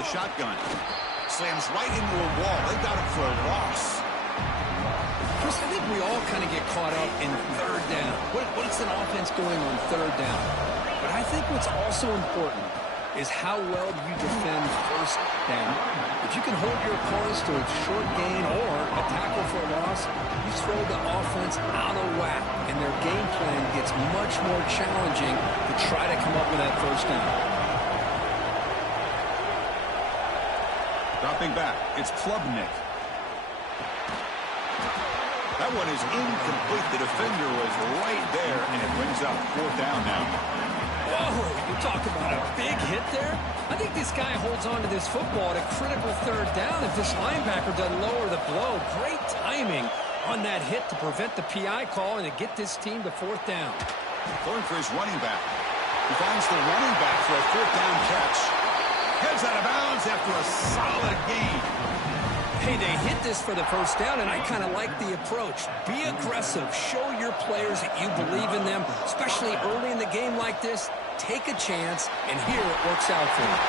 the shotgun. Slams right into a wall. They got him for a loss. Chris, I think we all kind of get caught up in third down. What's an offense doing on third down? But I think what's also important is how well do you defend first down. If you can hold your opponents to a short gain or a tackle for a loss, you throw the offense out of whack, and their game plan gets much more challenging to try to come up with that first down. Dropping back, it's Klubnik. That one is incomplete. The defender was right there, and it brings up fourth down now. Whoa, you talk about a big hit there. I think this guy holds on to this football at a critical third down if this linebacker doesn't lower the blow. Great timing on that hit to prevent the PI call and to get this team to fourth down. Going for his running back. He finds the running back for a fourth down catch. Heads out of bounds after a solid gain. Hey, they hit this for the first down, and I kind of like the approach. Be aggressive. Show your players that you believe in them, especially early in the game like this. Take a chance, and here it works out for him.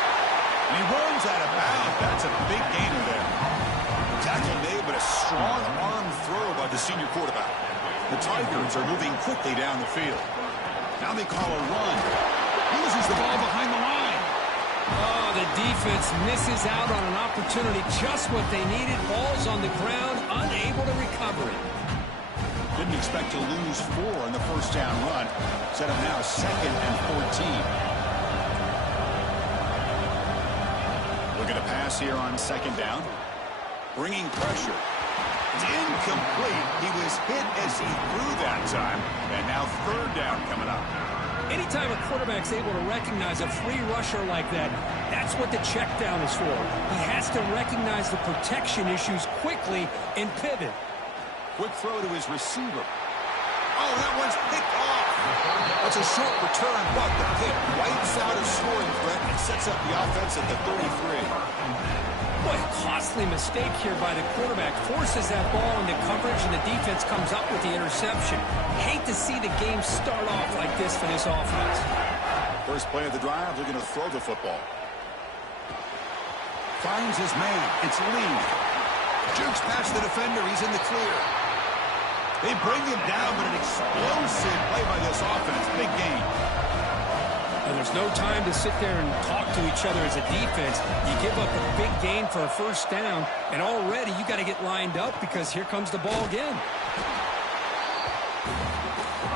And he runs out of bounds. That's a big gainer there. Tackle made, but a strong arm throw by the senior quarterback. The Tigers are moving quickly down the field. Now they call a run. Loses the ball behind the line. Oh, the defense misses out on an opportunity, just what they needed. Ball's on the ground, unable to recover it. Didn't expect to lose 4 in the first down run. Set up now 2nd and 14. Looking to pass here on 2nd down. Bringing pressure. It's incomplete. He was hit as he threw that time. And now 3rd down coming up. Anytime a quarterback's able to recognize a free rusher like that, that's what the check down is for. He has to recognize the protection issues quickly and pivot. Quick throw to his receiver. Oh, that one's picked off. That's a short return, but the pick wipes out a scoring threat and sets up the offense at the 33. Boy, a costly mistake here by the quarterback. Forces that ball into coverage, and the defense comes up with the interception. Hate to see the game start off like this for this offense. First play of the drive, they're going to throw the football. Finds his man. It's Lee. Jukes past the defender. He's in the clear. They bring him down, but an explosive play by this offense. Big game. And there's no time to sit there and talk to each other as a defense. You give up a big gain for a first down, and already you got to get lined up because here comes the ball again.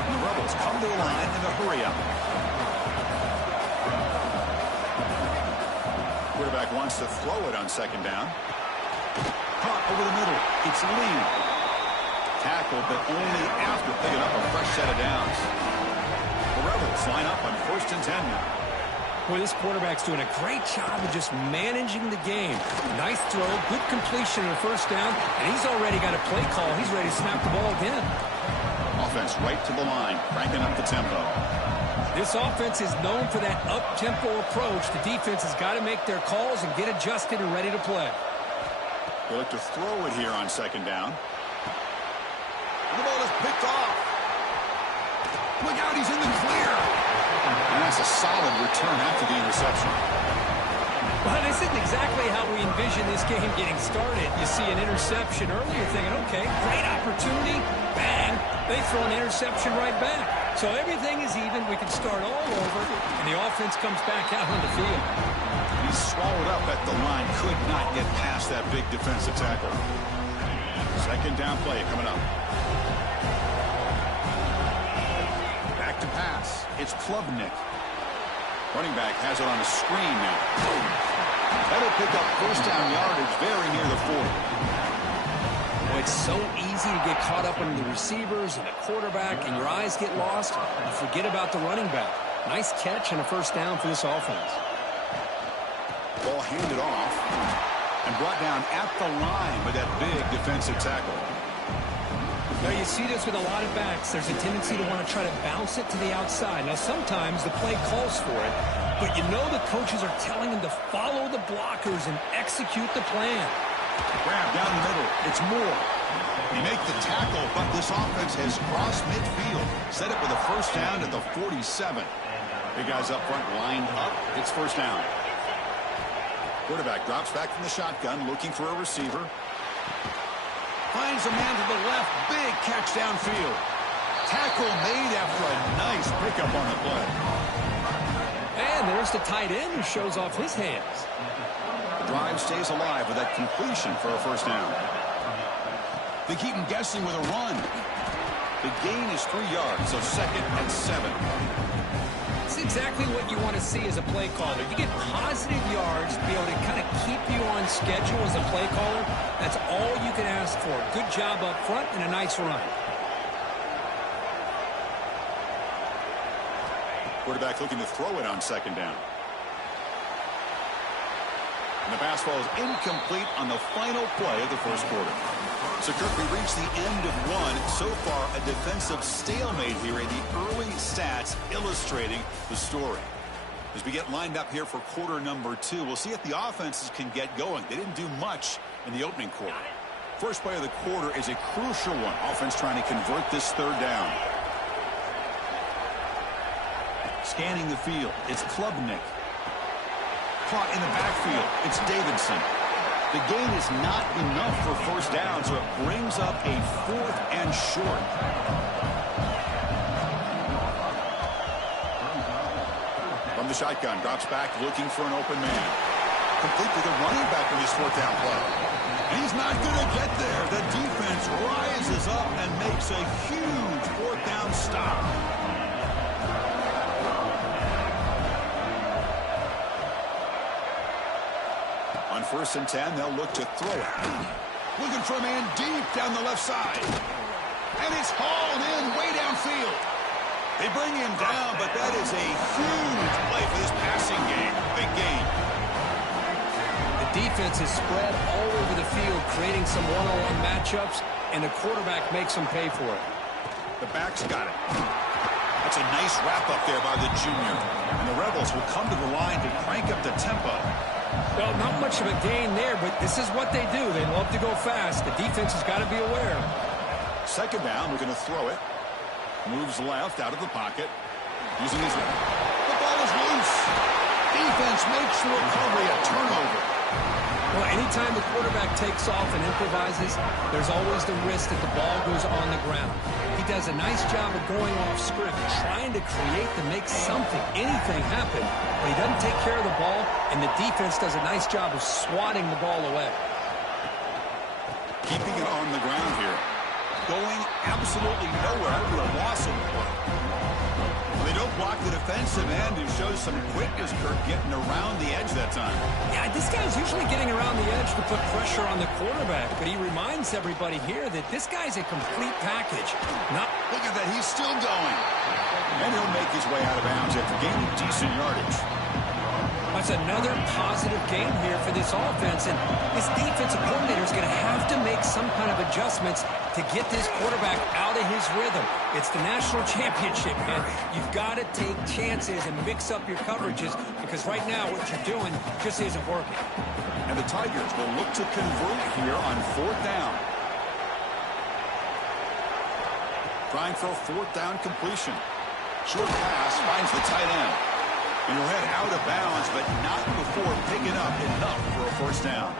The Rebels come to the line in a hurry-up. Quarterback wants to throw it on 2nd down. Caught over the middle. It's Lee. Tackled, but only after picking up a fresh set of downs. The Rebels line up on 1st and 10 now. Boy, this quarterback's doing a great job of just managing the game. Nice throw, good completion on the first down, and he's already got a play call. He's ready to snap the ball again. Offense right to the line, cranking up the tempo. This offense is known for that up-tempo approach. The defense has got to make their calls and get adjusted and ready to play. They look to throw it here on 2nd down. The ball is picked off. Look out, he's in the clear. And that's a solid return after the interception. Well, this isn't exactly how we envision this game getting started. You see an interception early, you're thinking, okay, great opportunity. Bang, they throw an interception right back. So everything is even. We can start all over, and the offense comes back out on the field. He's swallowed up at the line. Could not get past that big defensive tackle. 2nd down play coming up. Back to pass. It's Klubnik. Running back has it on a screen now. That'll pick up first down yardage very near the 40. Well, it's so easy to get caught up in the receivers and the quarterback, and your eyes get lost. You forget about the running back. Nice catch and a first down for this offense. Ball handed off and brought down at the line with that big defensive tackle. Now, you see this with a lot of backs. There's a tendency to want to try to bounce it to the outside. Now, sometimes the play calls for it, but you know the coaches are telling them to follow the blockers and execute the plan. Grab down the middle. It's Moore. They make the tackle, but this offense has crossed midfield. Set it with a first down at the 47. Big guys up front lined up. It's first down. Quarterback drops back from the shotgun, looking for a receiver. Finds a man to the left. Big catch downfield. Tackle made after a nice pickup on the play. And there's the tight end who shows off his hands. The drive stays alive with that completion for a first down. They keep him guessing with a run. The gain is 3 yards, so 2nd and 7. It's exactly what you want to see as a play caller. You get positive yards to be able to kind of keep you on schedule as a play caller. That's all you can ask for. Good job up front and a nice run. Quarterback looking to throw it on 2nd down. And the pass ball is incomplete on the final play of the first quarter. So, Kirk, we reached the end of one. So far, a defensive stalemate here in the early stats illustrating the story. As we get lined up here for quarter number 2, we'll see if the offenses can get going. They didn't do much in the opening quarter. First play of the quarter is a crucial one. Offense trying to convert this 3rd down. Scanning the field, it's Klubnik. Caught in the backfield, it's Davidson. The gain is not enough for first down, so it brings up a 4th and short. From the shotgun, drops back, looking for an open man. Complete with a running back on this 4th down play. And he's not going to get there. The defense rises up and makes a huge 4th down stop. On 1st and 10, they'll look to throw it. Looking for a man deep down the left side. And it's hauled in way downfield. They bring him down, but that is a huge play for this passing game. Big gain. The defense is spread all over the field, creating some one-on-one matchups, and the quarterback makes them pay for it. The back's got it. That's a nice wrap-up there by the junior. And the Rebels will come to the line to crank up the tempo. Well, not much of a gain there, but this is what they do. They love to go fast. The defense has got to be aware. 2nd down, we're going to throw it. Moves left out of the pocket. Using his left. The ball is loose. Defense makes the recovery a turnover. Well, anytime the quarterback takes off and improvises, there's always the risk that the ball goes on the ground. He does a nice job of going off script, trying to create to make something, anything happen. But he doesn't take care of the ball, and the defense does a nice job of swatting the ball away. Keeping it on the ground here. Going absolutely nowhere with a loss of the play. They don't block the defensive end and shows some quickness, Kirk, getting around the edge that time. Yeah, this guy's usually getting around the edge to put pressure on the quarterback, but he reminds everybody here that this guy's a complete package. Look at that, he's still going. And he'll make his way out of bounds after gaining decent yardage. That's another positive game here for this offense, and this defensive coordinator is going to have to make some kind of adjustments to get this quarterback out of his rhythm. It's the national championship, man. You've got to take chances and mix up your coverages, because right now what you're doing just isn't working. And the Tigers will look to convert here on 4th down. Trying for a 4th down completion. Short pass finds the tight end. And he'll head out of bounds, but not before picking up enough for a first down.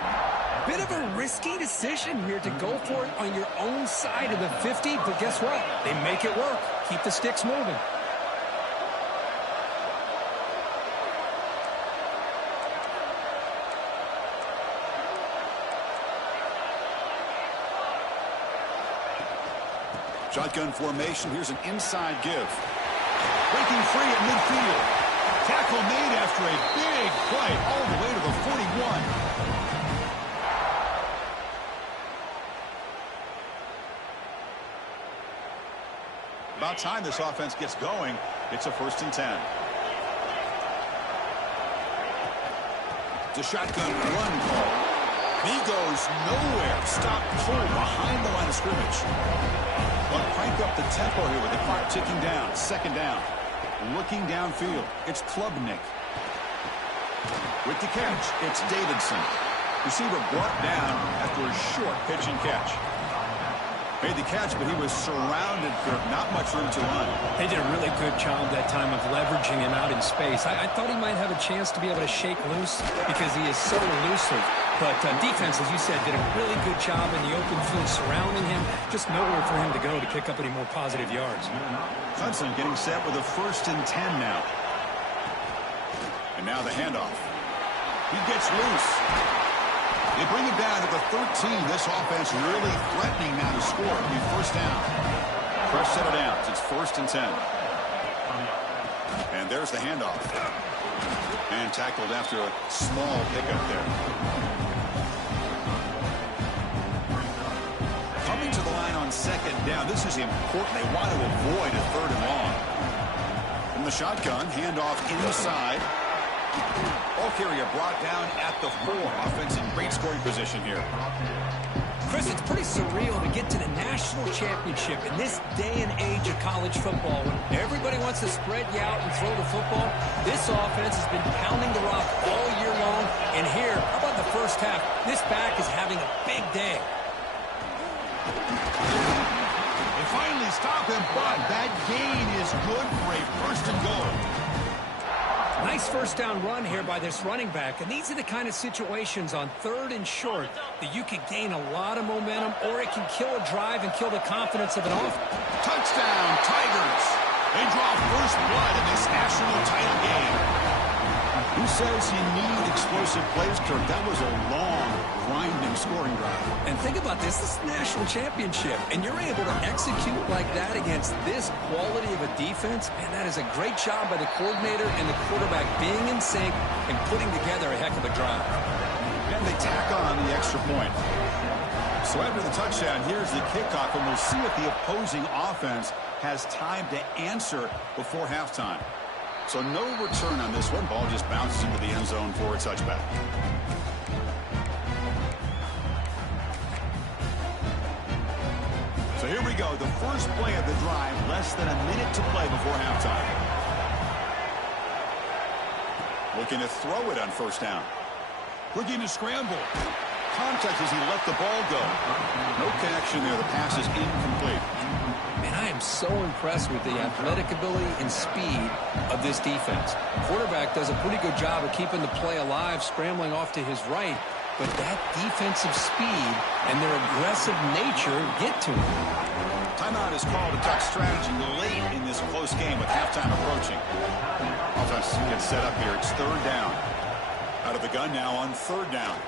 Bit of a risky decision here to go for it on your own side of the 50, but guess what? They make it work. Keep the sticks moving. Shotgun formation. Here's an inside give. Breaking free at midfield. Tackle made after a big play all the way to the 41. About time this offense gets going. It's a 1st and 10. It's a shotgun run call. He goes nowhere. Stop cold behind the line of scrimmage. But crank up the tempo here with the clock ticking down. 2nd down. Looking downfield, it's Klubnik. With the catch, it's Davidson. Receiver brought down after a short pitch and catch. Made the catch, but he was surrounded for not much room to run. They did a really good job that time of leveraging him out in space. I thought he might have a chance to be able to shake loose because he is so elusive. But defense, as you said, did a really good job in the open field surrounding him. Just nowhere for him to go to pick up any more positive yards. Hudson getting set with a 1st and 10 now. And now the handoff. He gets loose. They bring it down to the 13. This offense really threatening now to score. It'll be 1st down. Fresh set of downs. It's 1st and 10. And there's the handoff. And tackled after a small pickup there. Coming to the line on 2nd down. This is important. They want to avoid a 3rd and long. From the shotgun, handoff inside. Ball carrier brought down at the 4. Offense in great scoring position here. Chris, it's pretty surreal to get to the national championship in this day and age of college football when everybody wants to spread you out and throw the football. This offense has been pounding the rock all year long. And here, how about the first half? This back is having a big day. They finally stop him, but that gain is good for a 1st and goal. Nice 1st down run here by this running back. And these are the kind of situations on 3rd and short that you can gain a lot of momentum, or it can kill a drive and kill the confidence of an offense. Touchdown, Tigers. They draw first blood in this national title game. Who says you need explosive plays, Kirk? That was a long, grinding scoring drive. And think about this. This is a national championship, and you're able to execute like that against this quality of a defense. Man, that is a great job by the coordinator and the quarterback being in sync and putting together a heck of a drive. And they tack on the extra point. So after the touchdown, here's the kickoff, and we'll see if the opposing offense has time to answer before halftime. So no return on this one. Ball just bounces into the end zone for a touchback. So here we go. The first play of the drive. Less than a minute to play before halftime. Looking to throw it on 1st down. Looking to scramble. Contact as he let the ball go. No connection there. The pass is incomplete. Man, I am so impressed with the athletic ability and speed of this defense. The quarterback does a pretty good job of keeping the play alive, scrambling off to his right, but that defensive speed and their aggressive nature get to him. Timeout is called to talk strategy late in this close game with halftime approaching. Offense gets set up here. It's 3rd down. Out of the gun now on 3rd down.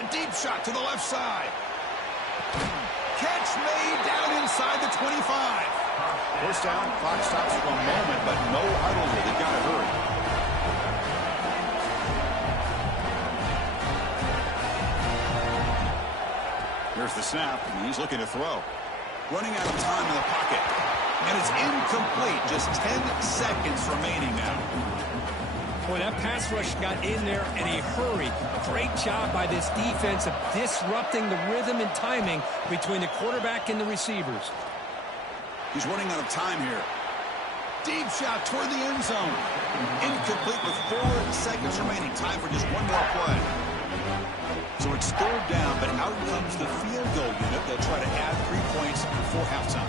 A deep shot to the left side. Catch made down inside the 25. 1st down, clock stops for a moment, but no huddle here. They've got to hurry. Here's the snap, and he's looking to throw. Running out of time in the pocket. And it's incomplete. Just 10 seconds remaining now. Boy, that pass rush got in there in a hurry. Great job by this defense of disrupting the rhythm and timing between the quarterback and the receivers. He's running out of time here. Deep shot toward the end zone. Incomplete with 4 seconds remaining. Time for just one more play. So it's 3rd down, but out comes the field goal unit. They'll try to add 3 points before halftime.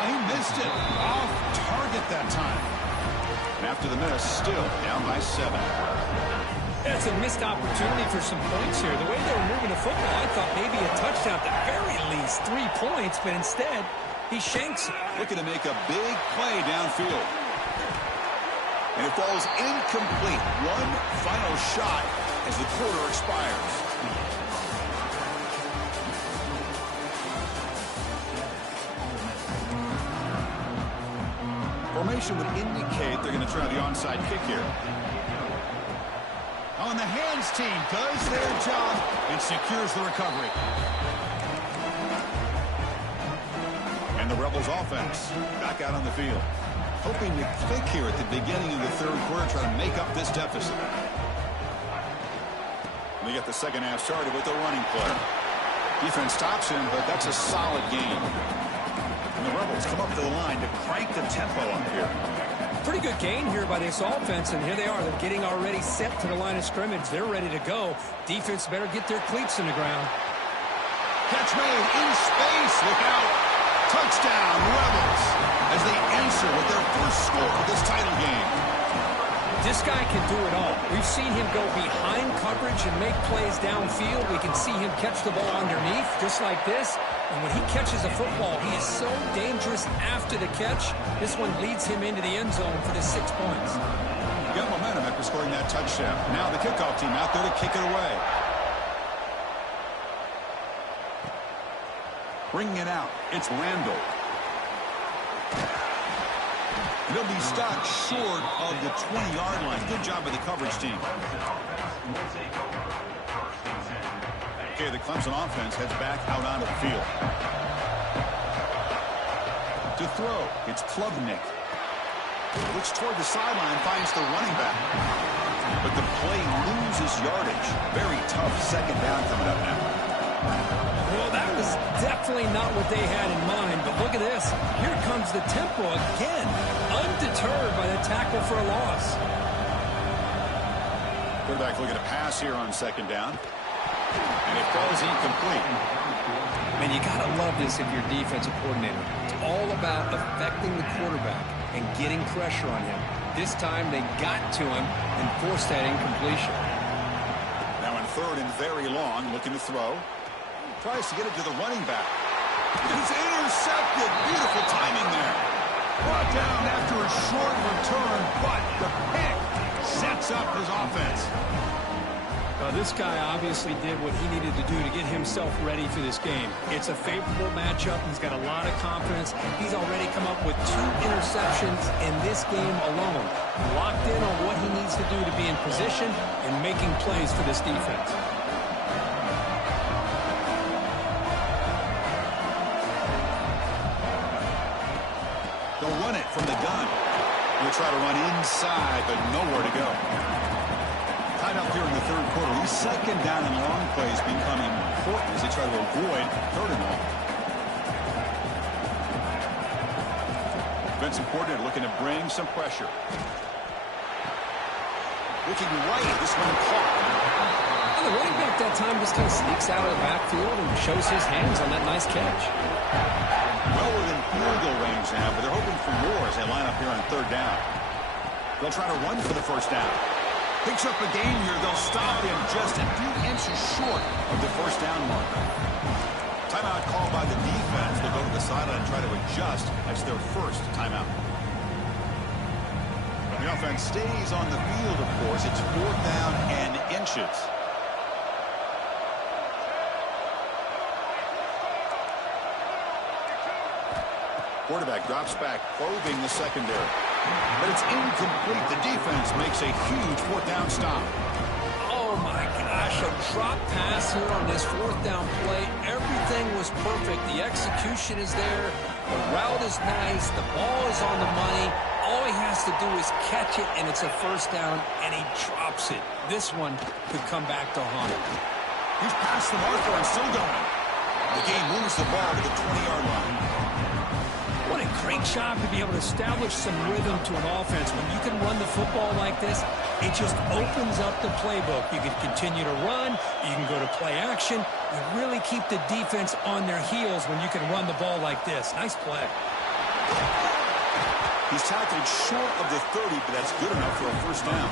He missed it. Off target that time. And after the miss, still down by 7. That's a missed opportunity for some points here. The way they were moving the football, I thought maybe a touchdown at the very least, 3 points, but instead, he shanks it. Looking to make a big play downfield. And it falls incomplete. One final shot as the quarter expires. Formation would indicate they're going to try the onside kick here. On the hands team does their job and secures the recovery. And the Rebels offense back out on the field. Hoping to kick here at the beginning of the 3rd quarter, try to make up this deficit. They get the second half started with a running play. Defense stops him, but that's a solid gain. And the Rebels come up to the line to crank the tempo up here. Pretty good gain here by this offense, and here they are. They're getting already set to the line of scrimmage. They're ready to go. Defense better get their cleats in the ground. Catch made in space. Look out. Touchdown, Rebels, as they answer with their first score of this title game. This guy can do it all. We've seen him go behind coverage and make plays downfield. We can see him catch the ball underneath, just like this. And when he catches a football, he is so dangerous after the catch. This one leads him into the end zone for the 6 points. Got momentum after scoring that touchdown. Now the kickoff team out there to kick it away. Bringing it out, it's Randall. They'll be stopped short of the 20-yard line. Good job by the coverage team. Okay, the Clemson offense heads back out onto the field. To throw, it's Klubnik. Looks toward the sideline, finds the running back. But the play loses yardage. Very tough second down coming up now. Well, that was definitely not what they had in mind, but look at this. Here comes the tempo again, undeterred by the tackle for a loss. Quarterback looking to pass here on second down. And it falls incomplete. Man, you got to love this if you're defensive coordinator. It's all about affecting the quarterback and getting pressure on him. This time they got to him and forced that incompletion. Now in third and very long, looking to throw. Tries to get it to the running back. He's intercepted. Beautiful timing there. Brought down after a short return, but the pick sets up his offense. This guy obviously did what he needed to do to get himself ready for this game. It's a favorable matchup. He's got a lot of confidence. He's already come up with 2 interceptions in this game alone. Locked in on what he needs to do to be in position and making plays for this defense. They'll run it from the gun. They'll try to run inside, but nowhere to go. Tied up here in the third quarter. These second down and long plays become important as they try to avoid third and long. Defensive coordinator looking to bring some pressure. Looking right. This one caught. And the running back that time just kind of sneaks out of the backfield and shows his hands on that nice catch. Well within field goal range now, but they're hoping for more as they line up here on third down. They'll try to run for the first down. Picks up a gain here. They'll stop him just a few inches short of the first down mark. Timeout called by the defense. They'll go to the sideline and try to adjust. That's their first timeout. The offense stays on the field, of course. It's 4th down and inches. Quarterback drops back, probing the secondary. But it's incomplete. The defense makes a huge 4th down stop. Oh, my gosh, a drop pass here on this 4th down play. Everything was perfect. The execution is there. The route is nice. The ball is on the money. All he has to do is catch it, and it's a first down, and he drops it. This one could come back to haunt him. He's past the marker and still going. The game moves the ball to the 20-yard line. What a great job to be able to establish some rhythm to an offense. When you can run the football like this, it just opens up the playbook. You can continue to run. You can go to play action. You really keep the defense on their heels when you can run the ball like this. Nice play. He's tackled short of the 30, but that's good enough for a first down.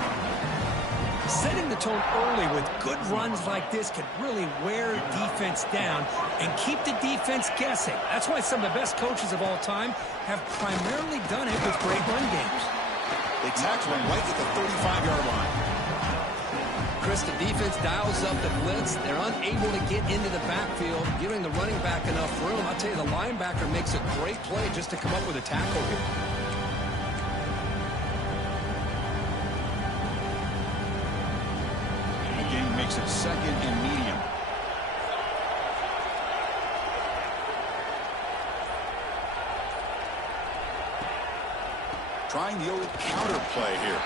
Setting the tone early with good runs like this can really wear defense down and keep the defense guessing. That's why some of the best coaches of all time have primarily done it with great run games. They tackle him right at the 35-yard line. Chris, the defense dials up the blitz. They're unable to get into the backfield, giving the running back enough room. I'll tell you, the linebacker makes a great play just to come up with a tackle here. Makes it 2nd and medium. Trying the old counter play here.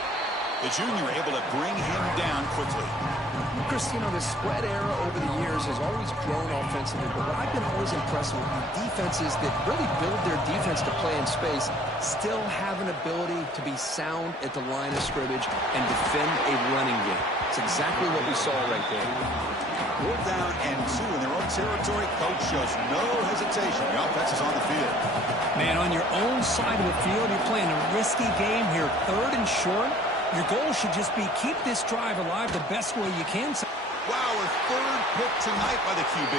The junior able to bring him down quickly. Chris, you know, the spread era over the years has always grown offensively, but what I've been always impressed with are defenses that really build their defense to play in space still have an ability to be sound at the line of scrimmage and defend a running game. It's exactly what we saw right there. 4th down and 2 in their own territory. Coach shows no hesitation. The offense is on the field. Man, on your own side of the field, you're playing a risky game here. 3rd and short. Your goal should just be keep this drive alive the best way you can. Wow, a 3rd pick tonight by the QB.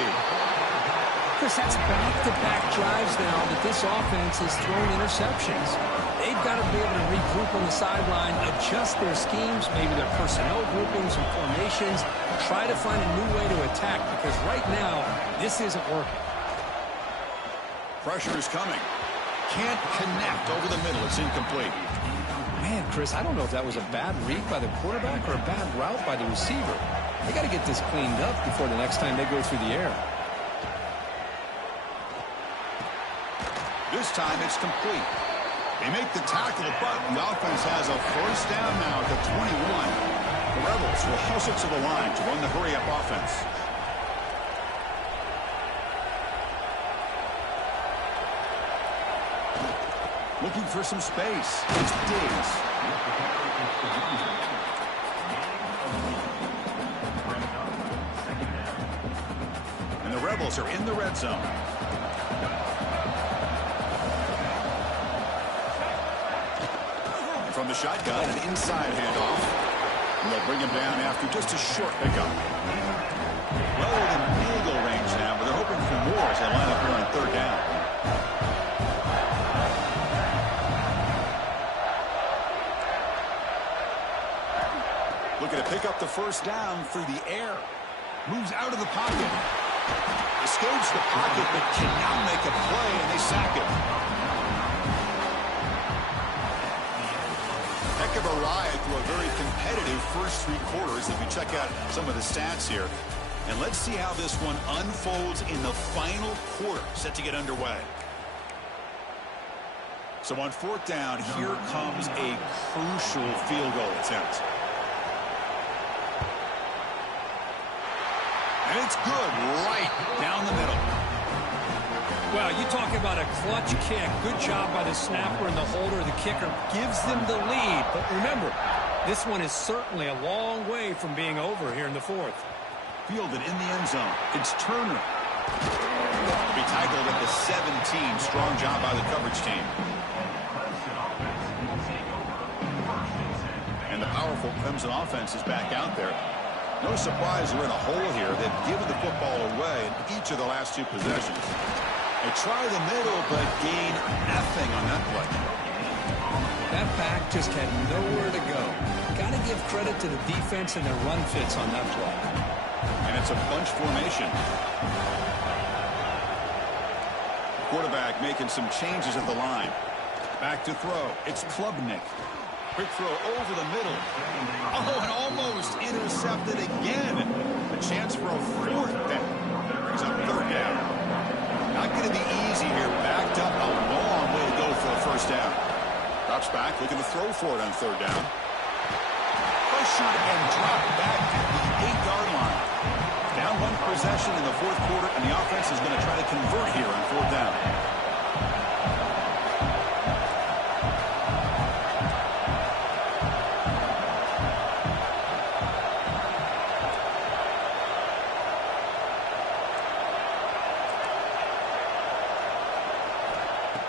Chris, that's back-to-back drives now that this offense has thrown interceptions. They've got to be able to regroup on the sideline, adjust their schemes, maybe their personnel groupings and formations, try to find a new way to attack because right now, this isn't working. Pressure is coming. Can't connect over the middle. It's incomplete. Man, Chris, I don't know if that was a bad read by the quarterback or a bad route by the receiver. They got to get this cleaned up before the next time they go through the air. This time it's complete. They make the tackle, but the offense has a 1st down now at the 21. The Rebels will hustle to the line to run the hurry-up offense. Looking for some space. It's Diggs. And the Rebels are in the red zone. And from the shotgun, an inside handoff. And they'll bring him down after just a short pickup. Well within field goal range now, but they're hoping for more as they line up here on 3rd down. Looking to pick up the 1st down through the air. Moves out of the pocket. Escapes the pocket, but cannot make a play, and they sack him. Heck of a ride through a very competitive first 3 quarters if you check out some of the stats here. And let's see how this one unfolds in the final quarter, set to get underway. So on 4th down, here comes a crucial field goal attempt. And it's good right down the middle. Well, you talk about a clutch kick. Good job by the snapper and the holder. The kicker gives them the lead. But remember, this one is certainly a long way from being over here in the 4th. Fielded in the end zone. It's Turner. To be tackled at the 17. Strong job by the coverage team. And the powerful Clemson offense is back out there. No surprise they're in a hole here. They've given the football away in each of the last 2 possessions. They try the middle, but gain nothing on that play. That back just had nowhere to go. Got to give credit to the defense and their run fits on that play. And it's a bunch formation. Quarterback making some changes at the line. Back to throw. It's Klubnik. Quick throw over the middle. Oh, and almost intercepted again. A chance for a 4th down. Brings up 3rd down. Not going to be easy here. Backed up a long way to go for a 1st down. Drops back, looking to throw for it on 3rd down. Pressured and dropped back at the 8-yard line. Down 1 possession in the 4th quarter, and the offense is going to try to convert here on 4th down.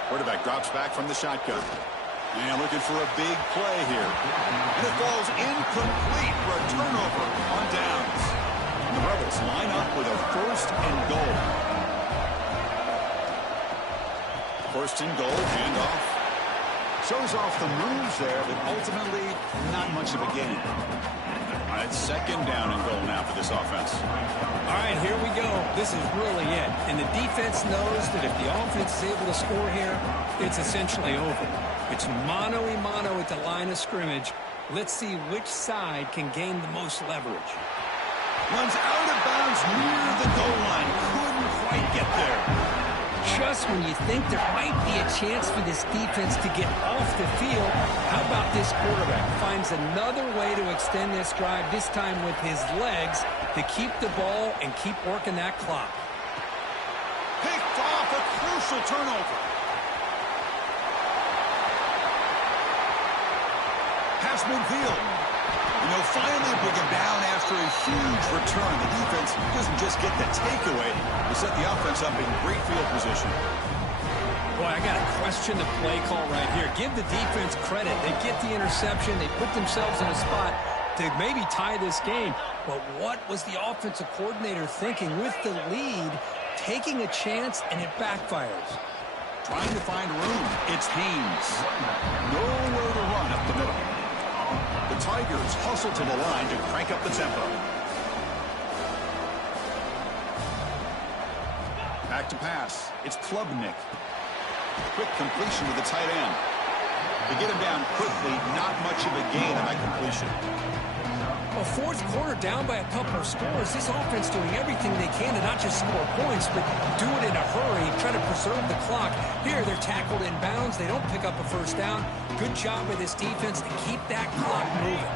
Quarterback drops back from the shotgun. And looking for a big play here. And it falls incomplete for a turnover on downs. And the Rebels line up with a 1st and goal. 1st and goal, handoff. Shows off the moves there, but ultimately not much of a gain. All right, 2nd down and goal now for this offense. All right, here we go. This is really it. And the defense knows that if the offense is able to score here, it's essentially over. It's mano-a-mano at the line of scrimmage. Let's see which side can gain the most leverage. Runs out of bounds near the goal line. Couldn't quite get there. just when you think there might be a chance for this defense to get off the field, how about this quarterback finds another way to extend this drive, this time with his legs, to keep the ball and keep working that clock. Picked off, a crucial turnover. Pass midfield. You know, finally bring him down after a huge return. The defense doesn't just get the takeaway. They set the offense up in great field position. Boy, I got to question the play call right here. Give the defense credit. They get the interception. They put themselves in a spot to maybe tie this game. But what was the offensive coordinator thinking with the lead, taking a chance, and it backfires? Trying to find room. It's Haynes. Nowhere to run up the middle. The Tigers hustle to the line to crank up the tempo. Back to pass. It's Klubnik. Quick completion to the tight end. To get him down quickly, not much of a gain on that completion. Well, fourth quarter down by a couple of scores. This offense doing everything they can to not just score points, but do it in a hurry, try to preserve the clock. Here, they're tackled in bounds. They don't pick up a first down. Good job by this defense to keep that clock moving.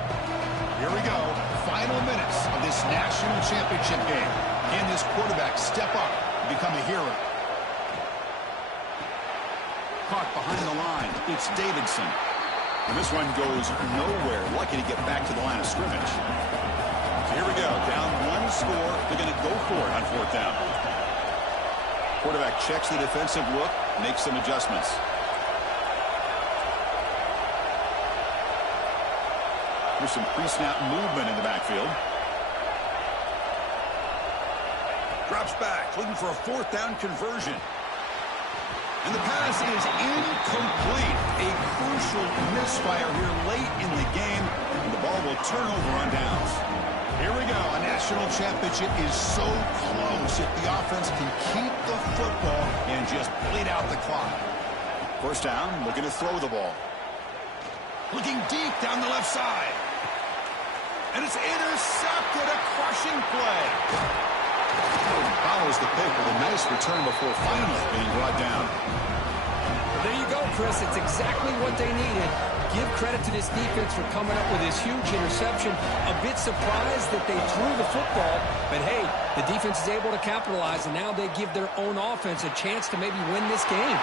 Here we go. Final minutes of this national championship game. Can this quarterback step up and become a hero? Caught behind the line. It's Davidson. And this one goes nowhere. Lucky to get back to the line of scrimmage. Here we go. Down one score. They're going to go for it on fourth down. Quarterback checks the defensive look, makes some adjustments. There's some pre-snap movement in the backfield. Drops back, looking for a fourth down conversion. And the pass is incomplete. A crucial misfire here late in the game. And the ball will turn over on downs. Here we go. A national championship is so close if the offense can keep the football and just bleed out the clock. First down, looking to throw the ball. Looking deep down the left side. And it's intercepted. A crushing play. Follows the pick with a nice return before finally being brought down. There you go, Chris. It's exactly what they needed. Give credit to this defense for coming up with this huge interception. A bit surprised that they threw the football, but hey, the defense is able to capitalize, and now they give their own offense a chance to maybe win this game.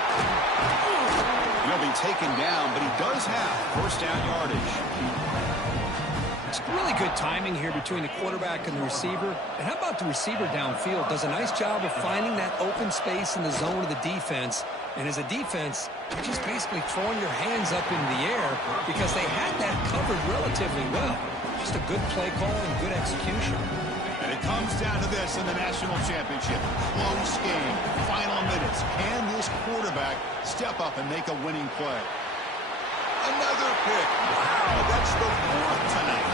He'll be taken down, but he does have first down yardage. It's really good timing here between the quarterback and the receiver. And how about the receiver downfield? Does a nice job of finding that open space in the zone of the defense. And as a defense, you're just basically throwing your hands up in the air because they had that covered relatively well. Just a good play call and good execution. And it comes down to this in the national championship. Close game, final minutes. Can this quarterback step up and make a winning play? Another pick. Wow, that's the fourth tonight.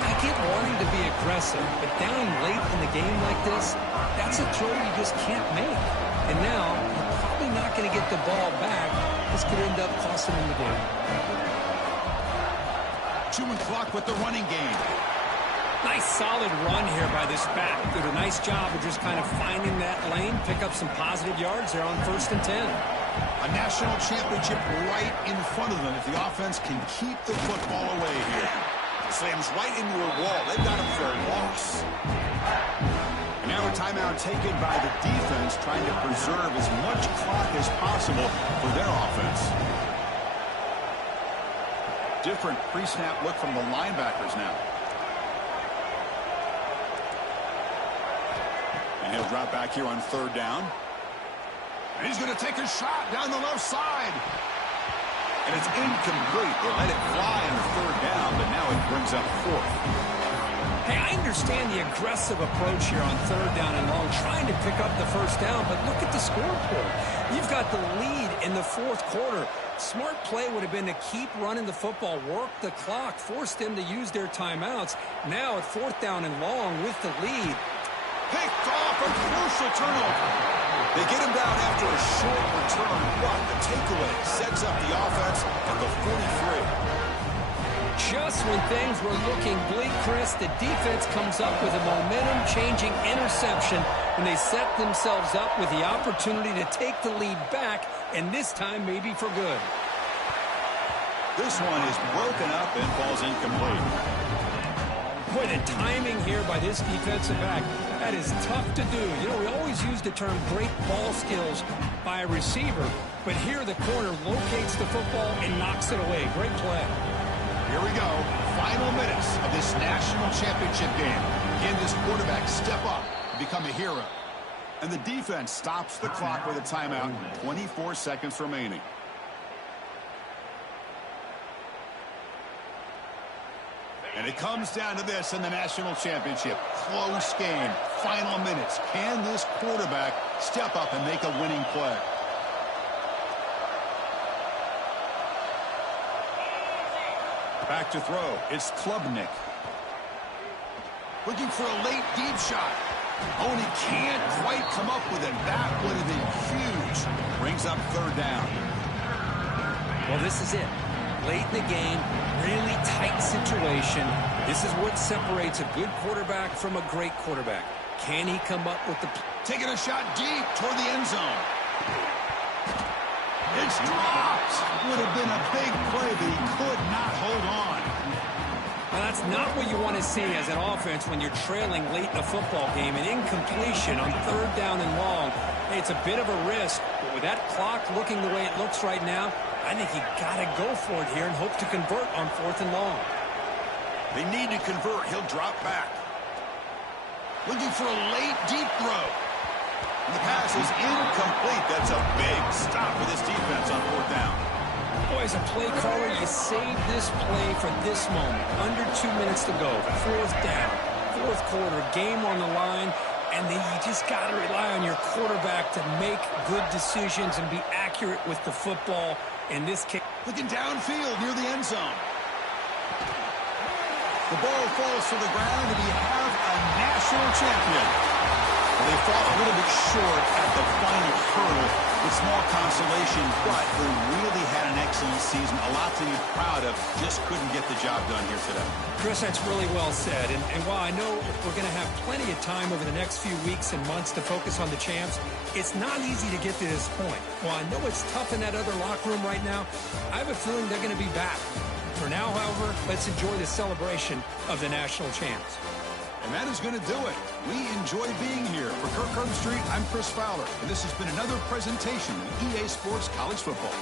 I get wanting to be aggressive, but down late in the game like this, that's a throw you just can't make. And now, you're probably not going to get the ball back. This could end up costing him the game. Chewing clock with the running game. Nice solid run here by this back. Did a nice job of just kind of finding that lane, pick up some positive yards there on 1st and 10. A national championship right in front of them if the offense can keep the football away here. Slams right into a wall. They've got him for a loss. And now a timeout taken by the defense, trying to preserve as much clock as possible for their offense. Different pre-snap look from the linebackers now. And he'll drop back here on 3rd down. And he's going to take a shot down the left side. And it's incomplete. They let it fly on the 3rd down, but now it brings up 4th. Hey, I understand the aggressive approach here on 3rd down and long, trying to pick up the first down, but look at the scoreboard. You've got the lead in the 4th quarter. Smart play would have been to keep running the football, work the clock, force them to use their timeouts. Now at 4th down and long with the lead. Picked off, a crucial turnover. They get him down after a short return, but the takeaway sets up the offense at the 43. Just when things were looking bleak, Chris, the defense comes up with a momentum-changing interception when they set themselves up with the opportunity to take the lead back, and this time maybe for good. This one is broken up and falls incomplete. Boy, the timing here by this defensive back, that is tough to do. You know, we always use the term great ball skills by a receiver, but here the corner locates the football and knocks it away. Great play. Here we go. Final minutes of this national championship game. Can this quarterback step up and become a hero? And the defense stops the clock with a timeout. 24 seconds remaining. And it comes down to this in the national championship. Close game. Final minutes. Can this quarterback step up and make a winning play? Back to throw. It's Klubnik. Looking for a late deep shot. Oh, and he can't quite come up with it. That would have been huge. Brings up third down. Well, this is it. Late in the game, really tight situation. This is what separates a good quarterback from a great quarterback. Can he come up with the... Taking a shot deep toward the end zone. It's dropped. Would have been a big play, but he could not hold on. Well, that's not what you want to see as an offense when you're trailing late in a football game. An incompletion on third down and long. Hey, it's a bit of a risk, but with that clock looking the way it looks right now, I think you got to go for it here and hope to convert on fourth and long. They need to convert. He'll drop back. Looking for a late deep throw. And the pass is incomplete. That's a big stop for this defense on fourth down. Boy, as a play caller, you save this play for this moment. Under 2 minutes to go. Fourth down. Fourth quarter. Game on the line. And then you just got to rely on your quarterback to make good decisions and be accurate with the football. In this case, looking downfield near the end zone. The ball falls to the ground, and we have a national champion. Well, they fall a little bit short at the final hurdle with small consolation, but they really had an excellent season. A lot to be proud of. Just couldn't get the job done here today. Chris, that's really well said. And while I know we're going to have plenty of time over the next few weeks and months to focus on the champs, it's not easy to get to this point. While I know it's tough in that other locker room right now, I have a feeling they're going to be back. For now, however, let's enjoy the celebration of the national champs. And that is going to do it. We enjoy being here. For Kirk Herbstreit, I'm Chris Fowler, and this has been another presentation of EA Sports College Football.